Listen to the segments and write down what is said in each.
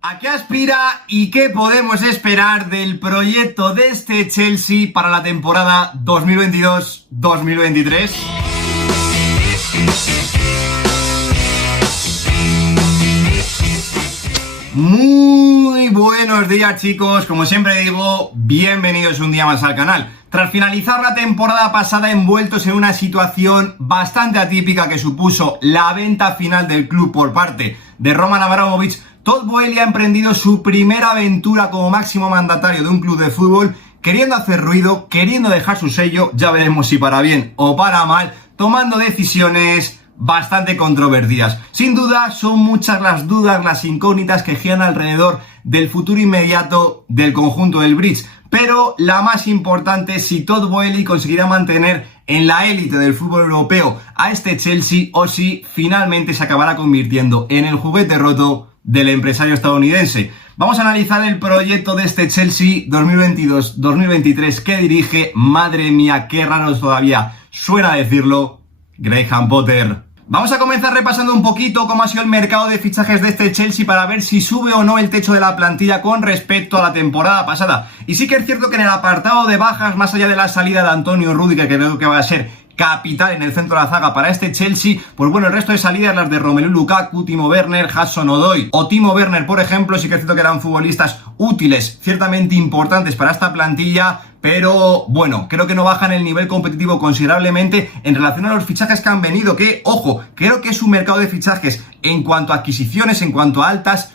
¿A qué aspira y qué podemos esperar del proyecto de este Chelsea para la temporada 2022-2023? Muy buenos días, chicos, como siempre digo, bienvenidos un día más al canal. Tras finalizar la temporada pasada envueltos en una situación bastante atípica que supuso la venta final del club por parte de Roman Abramovich, Todd Boehly ha emprendido su primera aventura como máximo mandatario de un club de fútbol, queriendo hacer ruido, queriendo dejar su sello, ya veremos si para bien o para mal, tomando decisiones bastante controvertidas. Sin duda, son muchas las dudas, las incógnitas que giran alrededor del futuro inmediato del conjunto del Bridge, pero la más importante es si Todd Boehly conseguirá mantener en la élite del fútbol europeo a este Chelsea o si finalmente se acabará convirtiendo en el juguete roto del empresario estadounidense. Vamos a analizar el proyecto de este Chelsea 2022-2023 que dirige, madre mía, qué raro todavía suena decirlo, Graham Potter. Vamos a comenzar repasando un poquito cómo ha sido el mercado de fichajes de este Chelsea para ver si sube o no el techo de la plantilla con respecto a la temporada pasada. Y sí que es cierto que en el apartado de bajas, más allá de la salida de Antonio Rüdiger, que creo que va a ser capital en el centro de la zaga para este Chelsea, pues bueno, el resto de salidas, las de Romelu Lukaku, Timo Werner, Hudson-Odoi o Timo Werner, por ejemplo, sí que es cierto que eran futbolistas útiles, ciertamente importantes para esta plantilla, pero bueno, creo que no bajan el nivel competitivo considerablemente en relación a los fichajes que han venido, que, ojo, creo que es un mercado de fichajes en cuanto a adquisiciones, en cuanto a altas,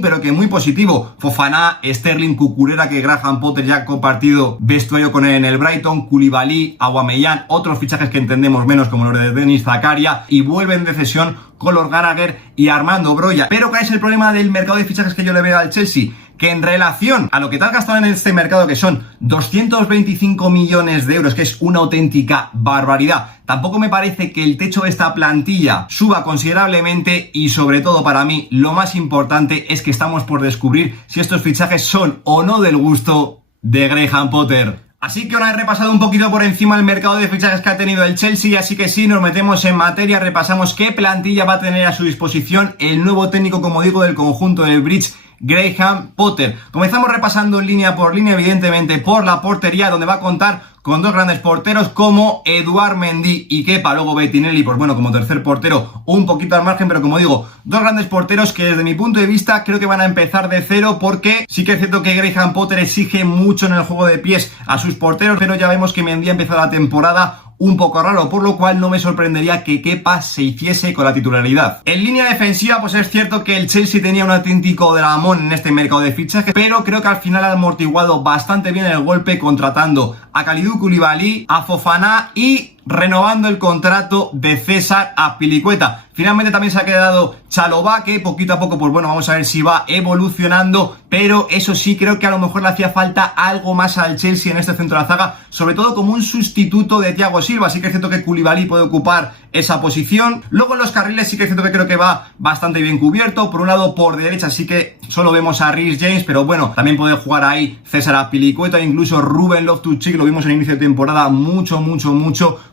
pero que muy positivo. Fofana, Sterling, Cucurella, que Graham Potter ya ha compartido vestuario con él en el Brighton, Koulibaly, Aubameyang, otros fichajes que entendemos menos como los de Denis Zakaria, y vuelven de cesión Conor Gallagher y Armando Broja. Pero ¿cuál es el problema del mercado de fichajes que yo le veo al Chelsea? Que en relación a lo que te has gastado en este mercado, que son 225 millones de euros, que es una auténtica barbaridad, tampoco me parece que el techo de esta plantilla suba considerablemente, y sobre todo para mí lo más importante es que estamos por descubrir si estos fichajes son o no del gusto de Graham Potter. Así que una vez repasado un poquito por encima el mercado de fichajes que ha tenido el Chelsea, así que sí, nos metemos en materia, repasamos qué plantilla va a tener a su disposición el nuevo técnico, como digo, del conjunto del Bridge, Graham Potter. Comenzamos repasando línea por línea, evidentemente por la portería, donde va a contar con dos grandes porteros como Eduard Mendy y Kepa, luego Bettinelli, pues bueno, como tercer portero un poquito al margen, pero como digo, dos grandes porteros que desde mi punto de vista creo que van a empezar de cero, porque sí que es cierto que Graham Potter exige mucho en el juego de pies a sus porteros, pero ya vemos que Mendy ha empezado la temporada un poco raro, por lo cual no me sorprendería que Kepa se hiciese con la titularidad. En línea defensiva, pues es cierto que el Chelsea tenía un auténtico dramón en este mercado de fichajes, pero creo que al final ha amortiguado bastante bien el golpe contratando a Kalidou Koulibaly, a Fofana y renovando el contrato de César Azpilicueta. Finalmente también se ha quedado Chalobah, que poquito a poco, pues bueno, vamos a ver si va evolucionando, pero eso sí, creo que a lo mejor le hacía falta algo más al Chelsea en este centro de la zaga, sobre todo como un sustituto de Thiago Silva. Sí que es cierto que Koulibaly puede ocupar esa posición. Luego en los carriles sí que es cierto que creo que va bastante bien cubierto. Por un lado, por derecha sí que solo vemos a Reece James, pero bueno, también puede jugar ahí César Azpilicueta, incluso Ruben Loftus-Cheek, lo vimos en inicio de temporada mucho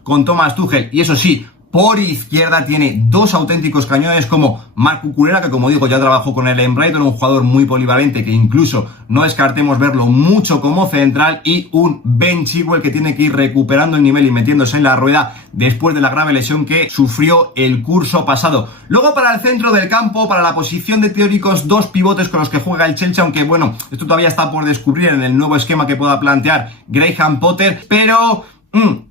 con Thomas Tuchel. Y eso sí, por izquierda tiene dos auténticos cañones como Marc Cucurella, que como digo ya trabajó con él en Brighton, un jugador muy polivalente que incluso no descartemos verlo mucho como central, y un Ben Chilwell que tiene que ir recuperando el nivel y metiéndose en la rueda después de la grave lesión que sufrió el curso pasado. Luego para el centro del campo, para la posición de teóricos dos pivotes con los que juega el Chelsea, aunque bueno, esto todavía está por descubrir en el nuevo esquema que pueda plantear Graham Potter, pero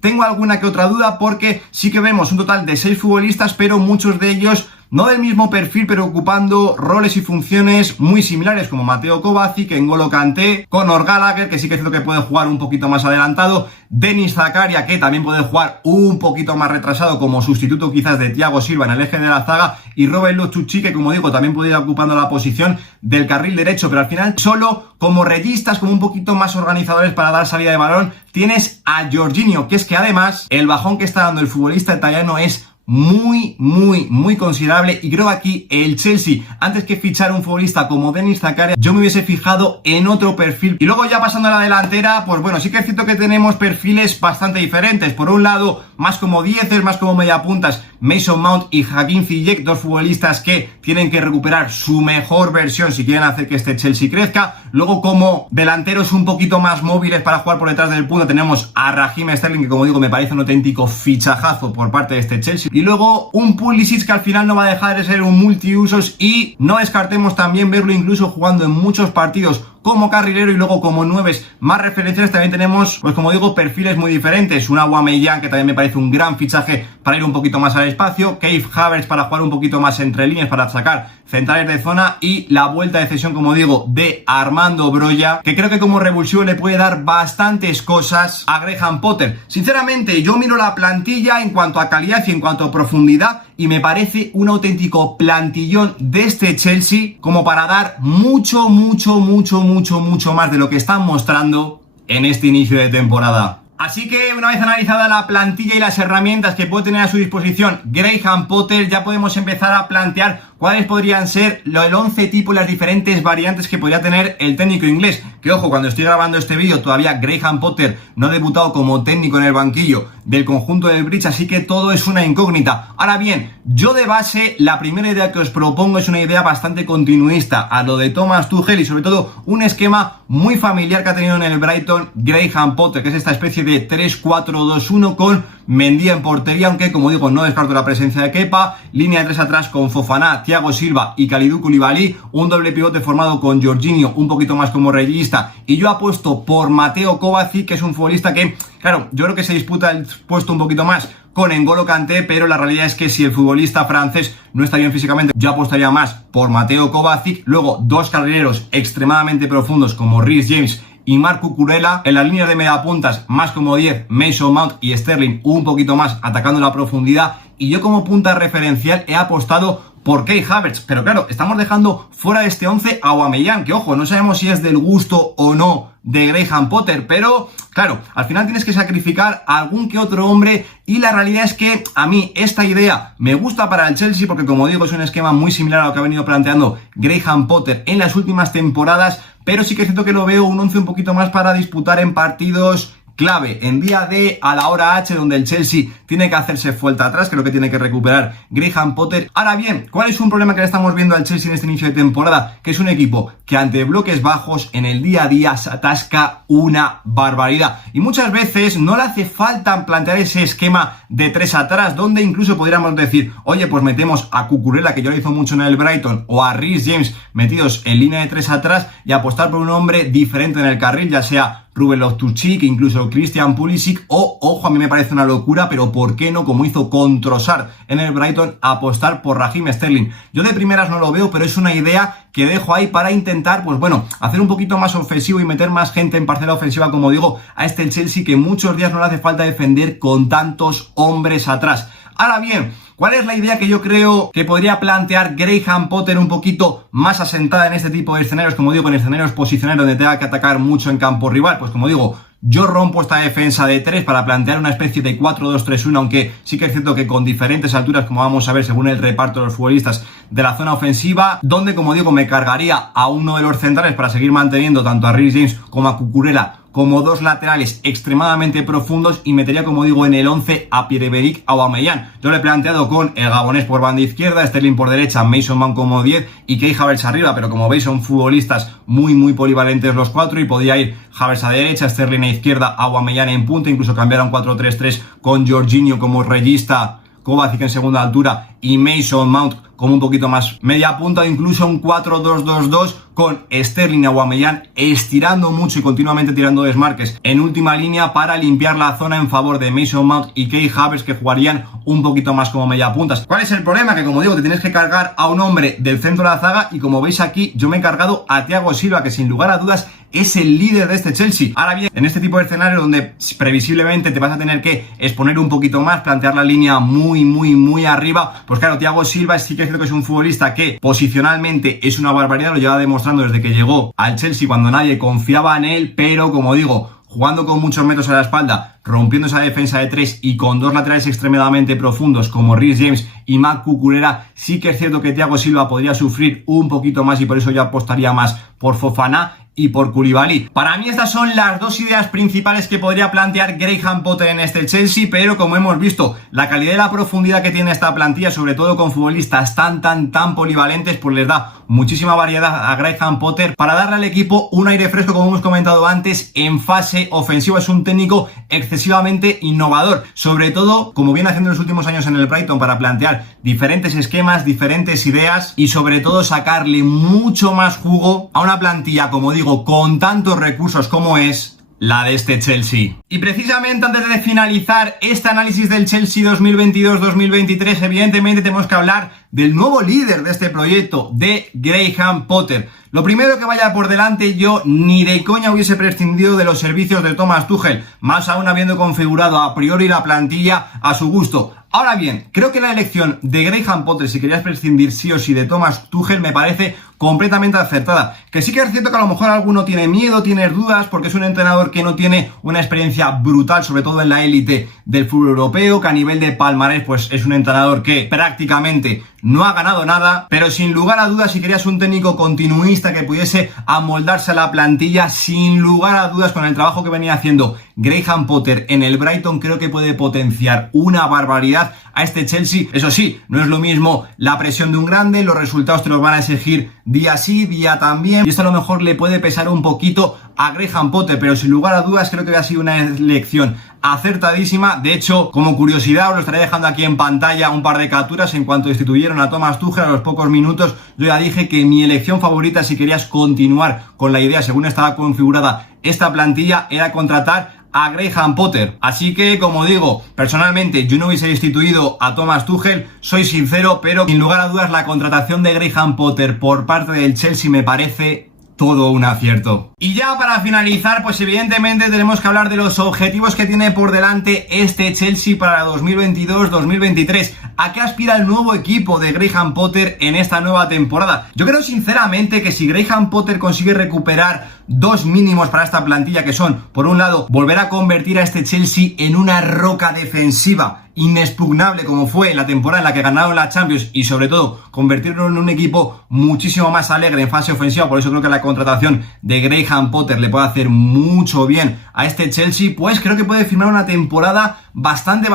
tengo alguna que otra duda, porque sí que vemos un total de 6 futbolistas, pero muchos de ellos no del mismo perfil, pero ocupando roles y funciones muy similares, como Mateo Kovacic, N'Golo Kanté, Conor Gallagher, que sí que es cierto que puede jugar un poquito más adelantado, Denis Zakaria, que también puede jugar un poquito más retrasado como sustituto quizás de Thiago Silva en el eje de la zaga, y Ruben Loftus-Cheek, que como digo también puede ir ocupando la posición del carril derecho, pero al final solo como rellistas, como un poquito más organizadores para dar salida de balón, tienes a Jorginho, que es que además el bajón que está dando el futbolista italiano es muy considerable, y creo que aquí el Chelsea, antes que fichar un futbolista como Denis Zakaria, yo me hubiese fijado en otro perfil. Y luego ya pasando a la delantera, pues bueno, sí que es cierto que tenemos perfiles bastante diferentes. Por un lado, más como 10, más como mediapuntas, Mason Mount y Hakim Ziyech, dos futbolistas que tienen que recuperar su mejor versión si quieren hacer que este Chelsea crezca. Luego, como delanteros un poquito más móviles para jugar por detrás del punto, tenemos a Raheem Sterling, que como digo me parece un auténtico fichajazo por parte de este Chelsea. Y luego un Pulisic que al final no va a dejar de ser un multiusos, y no descartemos también verlo incluso jugando en muchos partidos como carrilero y luego como nueves más referenciales. También tenemos, pues como digo, perfiles muy diferentes. Un Aubameyang, que también me parece un gran fichaje para ir un poquito más al espacio. Kai Havertz para jugar un poquito más entre líneas, para sacar centrales de zona. Y la vuelta de cesión, como digo, de Armando Broja, que creo que como revulsivo le puede dar bastantes cosas a Graham Potter. Sinceramente, yo miro la plantilla en cuanto a calidad y en cuanto a profundidad, y me parece un auténtico plantillón de este Chelsea como para dar mucho más de lo que están mostrando en este inicio de temporada. Así que una vez analizada la plantilla y las herramientas que puede tener a su disposición Graham Potter, ya podemos empezar a plantear cuáles podrían ser el 11 tipo y las diferentes variantes que podría tener el técnico inglés. Que ojo, cuando estoy grabando este vídeo todavía Graham Potter no ha debutado como técnico en el banquillo del conjunto del Bridge, así que todo es una incógnita. Ahora bien, yo de base la primera idea que os propongo es una idea bastante continuista a lo de Thomas Tuchel, y sobre todo un esquema muy familiar que ha tenido en el Brighton Graham Potter, que es esta especie de 3-4-2-1 con Mendy en portería, aunque como digo no descarto la presencia de Kepa, línea de 3 atrás con Fofana, Thiago Silva y Kalidou Koulibaly, un doble pivote formado con Jorginho un poquito más como reyista, y yo apuesto por Mateo Kovacic, que es un futbolista que, claro, yo creo que se disputa el puesto un poquito más con N'Golo Kanté, pero la realidad es que si el futbolista francés no está bien físicamente, yo apostaría más por Mateo Kovacic. Luego dos carrileros extremadamente profundos como Reece James y Marc Cucurella, en las líneas de media puntas más como 10, Mason Mount y Sterling un poquito más atacando la profundidad, y yo como punta referencial he apostado por Kai Havertz. Pero claro, estamos dejando fuera de este 11 a Aubameyang, que ojo, no sabemos si es del gusto o no de Graham Potter, pero claro, al final tienes que sacrificar a algún que otro hombre, y la realidad es que a mí esta idea me gusta para el Chelsea porque como digo es un esquema muy similar a lo que ha venido planteando Graham Potter en las últimas temporadas, pero sí que siento que lo veo un 11 un poquito más para disputar en partidos clave, en día D, a la hora H, donde el Chelsea tiene que hacerse vuelta atrás, que es lo que tiene que recuperar Graham Potter. Ahora bien, ¿cuál es un problema que le estamos viendo al Chelsea en este inicio de temporada? Que es un equipo que ante bloques bajos en el día a día se atasca una barbaridad, y muchas veces no le hace falta plantear ese esquema de 3 atrás, donde incluso podríamos decir, oye, pues metemos a Cucurella, que ya lo hizo mucho en el Brighton, o a Reece James metidos en línea de 3 atrás, y apostar por un hombre diferente en el carril, ya sea Ruben Loftus-Cheek, incluso Christian Pulisic, o, ojo, a mí me parece una locura, pero ¿por qué no, como hizo con Trossard en el Brighton, apostar por Raheem Sterling? Yo de primeras no lo veo, pero es una idea que dejo ahí para intentar, pues bueno, hacer un poquito más ofensivo y meter más gente en parcela ofensiva, como digo, a este Chelsea que muchos días no le hace falta defender con tantos hombres atrás. Ahora bien, ¿cuál es la idea que yo creo que podría plantear Graham Potter un poquito más asentada en este tipo de escenarios? Como digo, en escenarios posicionales donde tenga que atacar mucho en campo rival, pues como digo, yo rompo esta defensa de 3 para plantear una especie de 4-2-3-1, aunque sí que es cierto que con diferentes alturas, como vamos a ver según el reparto de los futbolistas de la zona ofensiva, donde como digo me cargaría a uno de los centrales para seguir manteniendo tanto a Reece James como a Cucurella como dos laterales extremadamente profundos, y metería, como digo, en el 11 a Pierre-Emerick Aubameyang. Yo lo he planteado con el gabonés por banda izquierda, Sterling por derecha, Mason Mount como 10 y Kai Havertz arriba, pero como veis son futbolistas muy polivalentes los cuatro, y podría ir Havertz a derecha, Sterling a izquierda, Aubameyang en punta, incluso cambiar a un 4-3-3 con Jorginho como reyista, Kovacic en segunda altura y Mason Mount como un poquito más media punta, o incluso un 4-2-2-2 con Sterling y Aubameyang estirando mucho y continuamente tirando desmarques en última línea para limpiar la zona en favor de Mason Mount y Kai Havertz, que jugarían un poquito más como media puntas. ¿Cuál es el problema? Que como digo, te tienes que cargar a un hombre del centro de la zaga, y como veis aquí yo me he cargado a Thiago Silva, que sin lugar a dudas es el líder de este Chelsea. Ahora bien, en este tipo de escenario donde previsiblemente te vas a tener que exponer un poquito más, plantear la línea muy arriba, pues claro, Thiago Silva sí que es cierto que es un futbolista que posicionalmente es una barbaridad, lo lleva demostrando desde que llegó al Chelsea cuando nadie confiaba en él, pero como digo, jugando con muchos metros a la espalda, rompiendo esa defensa de 3 y con dos laterales extremadamente profundos como Reece James y Marc Cucurella, sí que es cierto que Thiago Silva podría sufrir un poquito más, y por eso yo apostaría más por Fofana y por Koulibaly. Para mí estas son las dos ideas principales que podría plantear Graham Potter en este Chelsea, pero como hemos visto, la calidad y la profundidad que tiene esta plantilla, sobre todo con futbolistas tan polivalentes, pues les da muchísima variedad a Graham Potter para darle al equipo un aire fresco, como hemos comentado antes, en fase ofensiva. Es un técnico excesivamente innovador, sobre todo como viene haciendo en los últimos años en el Brighton, para plantear diferentes esquemas, diferentes ideas y sobre todo sacarle mucho más jugo a una plantilla, como digo, con tantos recursos como es la de este Chelsea. Y precisamente antes de finalizar este análisis del Chelsea 2022-2023, evidentemente tenemos que hablar del nuevo líder de este proyecto, de Graham Potter. Lo primero que vaya por delante, yo ni de coña hubiese prescindido de los servicios de Thomas Tuchel, más aún habiendo configurado a priori la plantilla a su gusto. Ahora bien, creo que la elección de Graham Potter, si querías prescindir sí o sí de Thomas Tuchel, me parece completamente acertada. Que sí que es cierto que a lo mejor alguno tiene miedo, tiene dudas, porque es un entrenador que no tiene una experiencia brutal, sobre todo en la élite del fútbol europeo, que a nivel de palmarés pues es un entrenador que prácticamente no ha ganado nada, pero sin lugar a dudas, si querías un técnico continuista que pudiese amoldarse a la plantilla, sin lugar a dudas, con el trabajo que venía haciendo Graham Potter en el Brighton, creo que puede potenciar una barbaridad a este Chelsea. Eso sí, no es lo mismo la presión de un grande, los resultados te los van a exigir día sí, día también, y esto a lo mejor le puede pesar un poquito a Graham Potter, pero sin lugar a dudas creo que ha sido una elección acertadísima. De hecho, como curiosidad, os lo estaré dejando aquí en pantalla un par de capturas. En cuanto destituyeron a Thomas Tuchel, a los pocos minutos, yo ya dije que mi elección favorita, si querías continuar con la idea según estaba configurada esta plantilla, era contratar a Graham Potter. Así que, como digo, personalmente yo no hubiese destituido a Thomas Tuchel, soy sincero, pero sin lugar a dudas la contratación de Graham Potter por parte del Chelsea me parece todo un acierto. Y ya para finalizar, pues evidentemente tenemos que hablar de los objetivos que tiene por delante este Chelsea para 2022-2023. ¿A qué aspira el nuevo equipo de Graham Potter en esta nueva temporada? Yo creo sinceramente que si Graham Potter consigue recuperar dos mínimos para esta plantilla, que son, por un lado, volver a convertir a este Chelsea en una roca defensiva inexpugnable como fue la temporada en la que ganaron la Champions, y sobre todo convertirlo en un equipo muchísimo más alegre en fase ofensiva. Por eso creo que la contratación de Graham Potter le puede hacer mucho bien a este Chelsea, pues creo que puede firmar una temporada bastante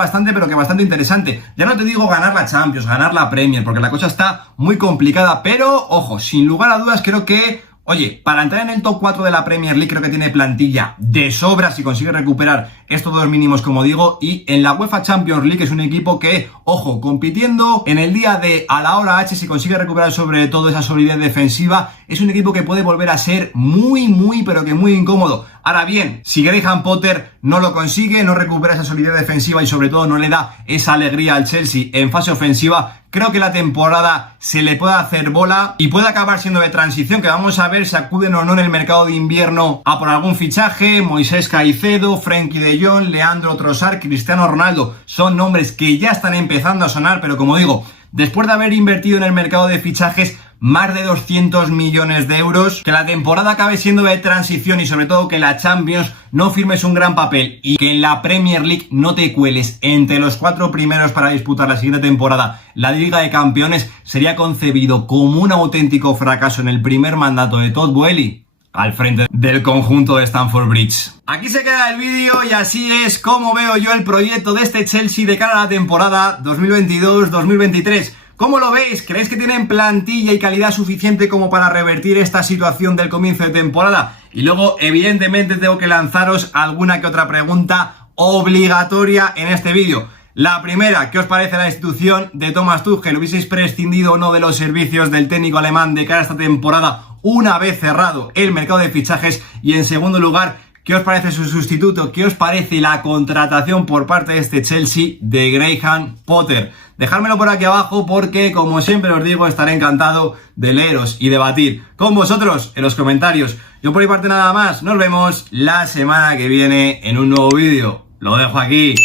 interesante. Ya no te digo ganar la Champions, ganar la Premier, porque la cosa está muy complicada, pero ojo, sin lugar a dudas creo que, oye, para entrar en el top 4 de la Premier League creo que tiene plantilla de sobra si consigue recuperar estos dos mínimos, como digo. Y en la UEFA Champions League es un equipo que, ojo, compitiendo en el día de a la hora H, si consigue recuperar sobre todo esa solidez defensiva, es un equipo que puede volver a ser muy incómodo. Ahora bien, si Graham Potter no lo consigue, no recupera esa solidez defensiva y sobre todo no le da esa alegría al Chelsea en fase ofensiva, creo que la temporada se le puede hacer bola y puede acabar siendo de transición, que vamos a ver si acuden o no en el mercado de invierno a por algún fichaje. Moisés Caicedo, Frenkie de Jong, Leandro Trossard, Cristiano Ronaldo, son nombres que ya están empezando a sonar, pero como digo, después de haber invertido en el mercado de fichajes más de 200 millones de euros, que la temporada acabe siendo de transición y sobre todo que la Champions no firmes un gran papel y que en la Premier League no te cueles entre los 4 primeros para disputar la siguiente temporada la Liga de Campeones, sería concebido como un auténtico fracaso en el primer mandato de Todd Boehly al frente del conjunto de Stamford Bridge. Aquí se queda el vídeo y así es como veo yo el proyecto de este Chelsea de cara a la temporada 2022-2023. ¿Cómo lo veis? ¿Creéis que tienen plantilla y calidad suficiente como para revertir esta situación del comienzo de temporada? Y luego, evidentemente, tengo que lanzaros alguna que otra pregunta obligatoria en este vídeo. La primera, ¿qué os parece la institución de Thomas Tuchel? ¿Hubieseis prescindido o no de los servicios del técnico alemán de cara a esta temporada una vez cerrado el mercado de fichajes? Y en segundo lugar, ¿qué os parece su sustituto? ¿Qué os parece la contratación por parte de este Chelsea de Graham Potter? Dejádmelo por aquí abajo porque, como siempre os digo, estaré encantado de leeros y debatir con vosotros en los comentarios. Yo por mi parte nada más, nos vemos la semana que viene en un nuevo vídeo. Lo dejo aquí.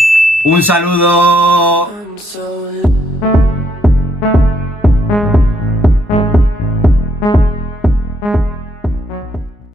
¡Un saludo!